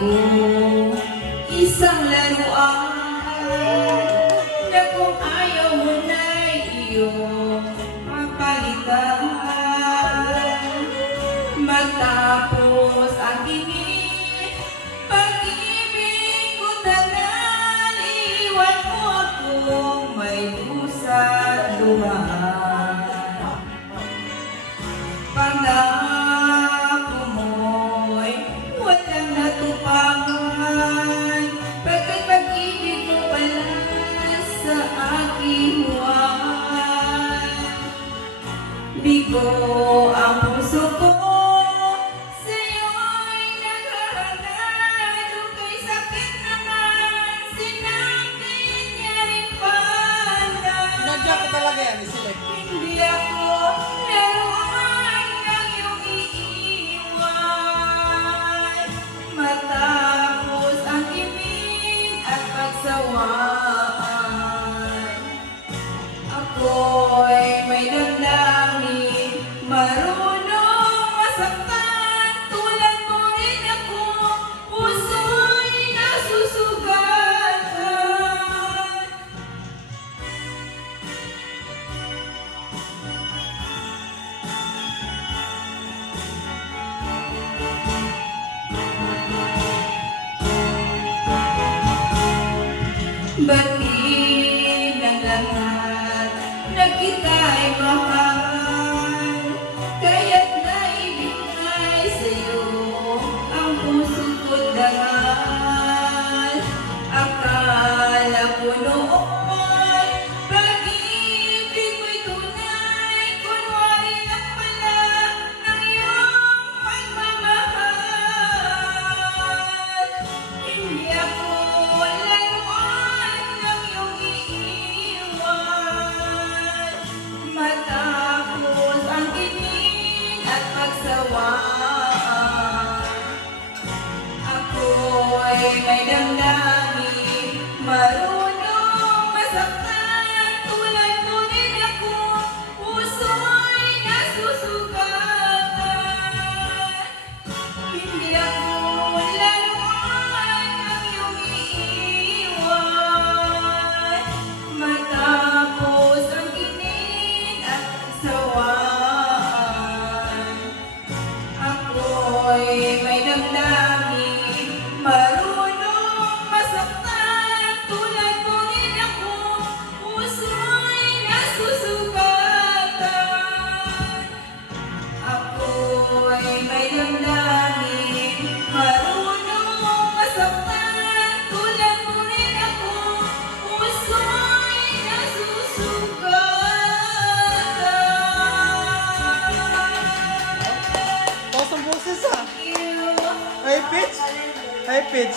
ko isang laruan na kung ayaw mo na iyong mapalitan. Matapos ang init, pag-ibig ko tagal, iwan mo akong may pusat luhaan. Pangako mo'y walang natupangan, pagkat pag-ibig mo pala sa aking huwan. Bigo ang puso ko, sa'yo'y naghahanap, kay sakit naman, sinapit niya rin pala. Sinadya ko talaga yan, iselect. Hindi ako laruan ng iyong iiwan. Matapos ang ibig at pagsawaan, ako'y may damdamin, marunong masaktan. Tulad mo rin ako, puso'y nasusugatan. Batid ng lahat na kita'y mahal, kaya't naibigay sa'yo ang puso ko't dangal. Akala ko noon pag-ibig mo'y tunay, kunwari lang pala ng iyong pagmamahal. Hindi ako laruan ng iyong iiwan. Matapos ang kinig at pagsawaan, ako'y may damdamin, marunong masaktan. Tulad mo rin ako, puso'y nasusugatan. Hindi ako laruan ng iyong iiwan. Matapos ang kinig at sawaan, ako'y may damdamin, marunong masaktan. Tulad mo rin ako, puso'y nasusugatan. Ako'y may damdamin, marunong masaktan. Tulad mo rin ako, puso'y nasusugatan. Taos ang boses ah. Thank you. High pitch. High pitch.